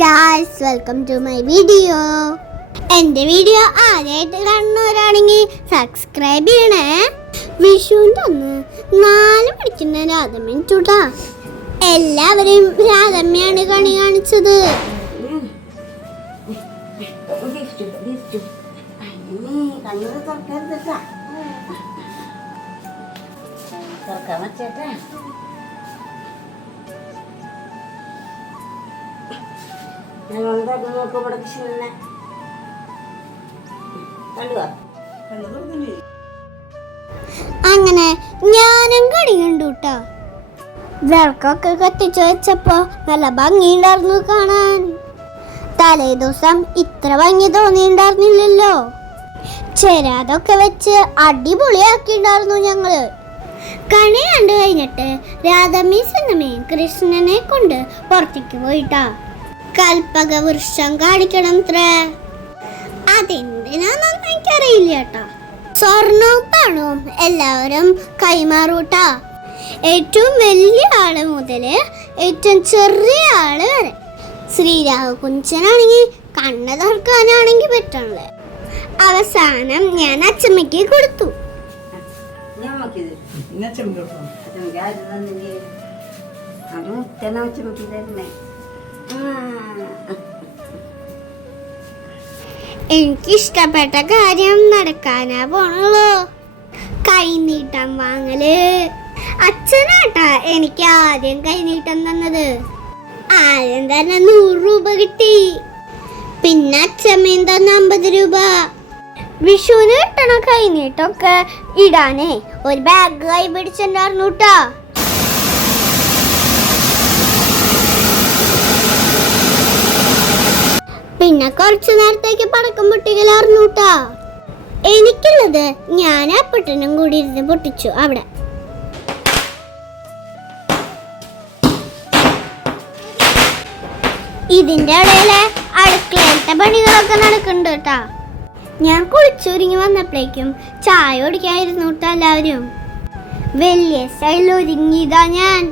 Guys, welcome to my video. എൻ്റെ video ആദ്യമായിട്ട് കാണുന്നവരാണെങ്കിൽ സബ്സ്ക്രൈബ് ചെയ്യണേ. വിഷുവിൻ്റെ അന്ന് 4 പഠിക്കുന്ന രാധമ്മൻ ചൂട്ടാ. എല്ലാവരും രാധമ്മയാണ് കണി കാണിച്ചത്. അങ്ങനെ ഞാനും കണി കണ്ടു കേട്ടോ. വിളക്കൊക്കെ കത്തിച്ചു വെച്ചപ്പോ നല്ല ഭംഗിയുണ്ടായിരുന്നു കാണാൻ. തലേ ദിവസം ഇത്ര ഭംഗി തോന്നിയിട്ടുണ്ടായിരുന്നില്ലല്ലോ. ചെരാതൊക്കെ വെച്ച് അടിപൊളിയാക്കിണ്ടായിരുന്നു ഞങ്ങള്. കണി കണ്ടു കഴിഞ്ഞിട്ട് രാധമ്മി സിനിമയും കൃഷ്ണനെ കൊണ്ട് പുറത്തേക്ക് പോയിട്ടാ. കൽപ്പക വൃക്ഷം കാണിക്കണം അത്ര. അതെന്തിനാന്നൊന്നും എനിക്കറിയില്ല കേട്ടോ. സ്വർണവും പണവും എല്ലാവരും കൈമാറൂട്ടാ. ഏറ്റവും വലിയ ആള് മുതല് ഏറ്റവും ചെറിയ ആള് വരെ. ശ്രീരാഘകുഞ്ചനാണെങ്കിൽ കണ്ണ് തുറക്കാനാണെങ്കിൽ പറ്റണല്ലേ. അവസാനം ഞാൻ അച്ചമ്മയ്ക്ക് കൊടുത്തു. എനിക്കിഷ്ടപ്പെട്ട കാര്യം നടക്കാനാ പോണുള്ളൂ. കൈനീട്ടം വാങ്ങല്. അച്ഛനാട്ടാ എനിക്ക് ആദ്യം കൈനീട്ടം തന്നത്. ആദ്യം തന്നെ 100 രൂപ കിട്ടി. പിന്നെ അച്ഛമ്മയും തന്ന 50 രൂപ. വിഷുവിന് കിട്ടണ കൈനീട്ടൊക്കെ ഇടാനേ ഒരു ബാഗ് കൈ പിടിച്ചിട്ടുണ്ടായിരുന്നു കേട്ടാ. പിന്നെ കുറച്ചു നേരത്തേക്ക് പടക്കം പൊട്ടിക്കലായിരുന്നു കേട്ടാ. എനിക്കുള്ളത് ഞാൻ അപ്പട്ടനും കൂടി ഇരുന്ന് പൊട്ടിച്ചു അവിടെ. ഇതിന്റെ ഇടയില് അടുക്കളയിലത്തെ പണികളൊക്കെ നടക്കുന്നുണ്ട് കേട്ടാ. ഞാൻ കുളിച്ചൊരുങ്ങി വന്നപ്പോഴേക്കും ചായ കുടിക്കായിരുന്നു കേട്ടോ എല്ലാവരും. വലിയ സ്റ്റൈലിൽ ഒരുങ്ങിയതാ ഞാൻ.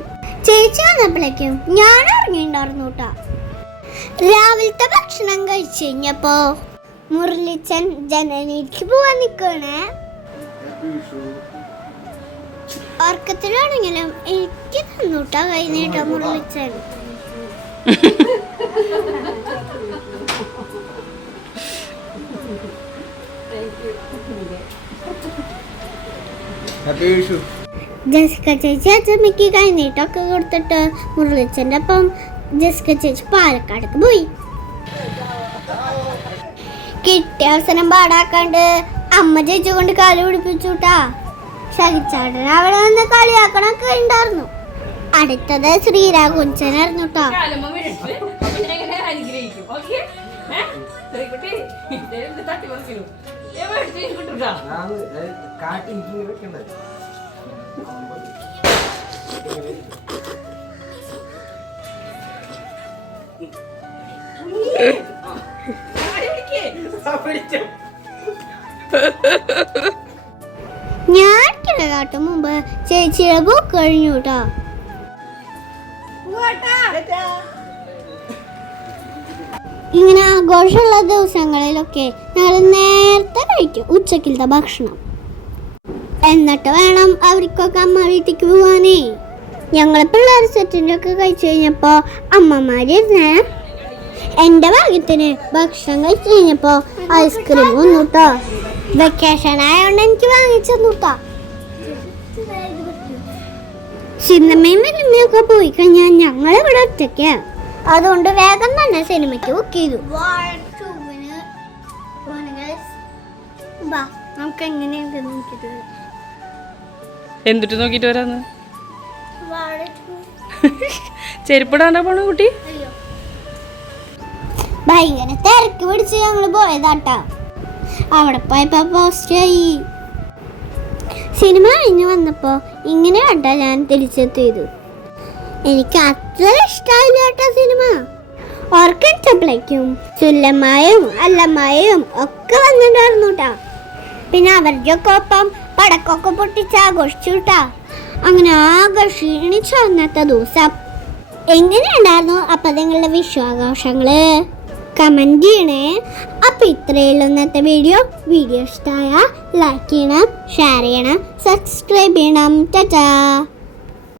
ചേച്ചി വന്നപ്പോഴേക്കും ഞാൻ ഇറങ്ങിണ്ടായിരുന്നു കേട്ടാ. രാവിലത്തെ ഭക്ഷണം കഴിച്ചു കഴിഞ്ഞപ്പോ മുരളിച്ചൻ ജനലിക്ക് പോവാൻ നിക്കണേ. ഉറക്കത്തിലാണെങ്കിലും എനിക്ക് തന്നൂട്ടാ കഴിഞ്ഞിട്ടാ മുരളിച്ചൻ. ജസിക ചേച്ചി അച്ഛമ്മയ്ക്ക് കൈനീട്ടൊക്കെ കൊടുത്തിട്ട് മുരളിച്ചന്റെ ഒപ്പം ജസിക ചേച്ചി പാലക്കാടേക്ക് പോയി. കിട്ടിയ അവസരം പാടാക്കാണ്ട് അമ്മ ചേച്ചി കൊണ്ട് കാല് പിടിപ്പിച്ചുട്ടാ. ഷകിച്ചാടൻ അവിടെ നിന്ന് കളിയാക്കണൊക്കെ ഉണ്ടായിരുന്നു. അടുത്തത് ശ്രീരാഘുഞ്ചനായിരുന്നു കേട്ടോ. ഞാൻ കാട്ടും മുമ്പ് ചേച്ചിയുടെ ബുക്ക് കഴിഞ്ഞു കേട്ടോ. ഇങ്ങനെ ആഘോഷമുള്ള ദിവസങ്ങളിലൊക്കെ ഞങ്ങൾ നേരത്തെ കഴിക്കും ഉച്ചക്കിലത്തെ ഭക്ഷണം. എന്നിട്ട് വേണം അവർക്കൊക്കെ അമ്മ വീട്ടിലേക്ക് പോവാനേ. ഞങ്ങൾ പിള്ളേർ സെറ്റിൻ്റെ ഒക്കെ കഴിച്ചു കഴിഞ്ഞപ്പോ അമ്മമാരിരുന്നേ. എൻ്റെ ഭാഗ്യത്തിന് ഭക്ഷണം കഴിച്ചു കഴിഞ്ഞപ്പോ ഐസ്ക്രീം വന്നു കേട്ടോ. വെക്കേഷൻ ആയതുകൊണ്ട് എനിക്ക് വാങ്ങിച്ചു കേട്ടോ. സിനിമയും സിനിമയൊക്കെ പോയി കഴിഞ്ഞാൽ ഞങ്ങൾ ഇവിടെ ഒറ്റയ്ക്ക്. അതുകൊണ്ട് വേഗം തന്നെ സിനിമയ്ക്ക് ബുക്ക് ചെയ്തു. നമുക്ക് എങ്ങനെയുണ്ട് നോക്കിട്ട് എന്തിട്ട് നോക്കിട്ട് വരാന്ന്. ചെരുപ്പിടാണ്ടാ പോണ കുട്ടി. ഭയങ്കര തിരക്ക് പിടിച്ച് ഞങ്ങള് പോയതാട്ടാ. അവിടെ പോയപ്പോ പോസ്റ്റായി. സിനിമ കഴിഞ്ഞ് വന്നപ്പോ ഇങ്ങനെ കണ്ടാ ഞാൻ തിരിച്ചെത്തിയത്. എനിക്ക് അത്ര ഇഷ്ടമായില്ല കേട്ടോ സിനിമ. ഓർക്കിട്ടപ്പോഴേക്കും ചുല്ലമ്മായും അല്ലമ്മായും ഒക്കെ വന്നിട്ടുണ്ടായിരുന്നു കേട്ടാ. പിന്നെ അവരുടെയൊക്കെ ഒപ്പം പടക്കൊക്കെ പൊട്ടിച്ച് ആഘോഷിച്ചു കേട്ടാ. അങ്ങനെ ആകെ ക്ഷീണിച്ചു അന്നത്തെ ദിവസം. എങ്ങനെയുണ്ടായിരുന്നു അപ്പം നിങ്ങളുടെ വിഷുവാഘോഷങ്ങള്? കമൻറ്റ് ചെയ്യണേ. അപ്പം ഇത്രയുള്ള ഇന്നത്തെ വീഡിയോ ഇഷ്ടമായ ലൈക്ക് ചെയ്യണം, ഷെയർ ചെയ്യണം, സബ്സ്ക്രൈബ് ചെയ്യണം. ടാറ്റാ.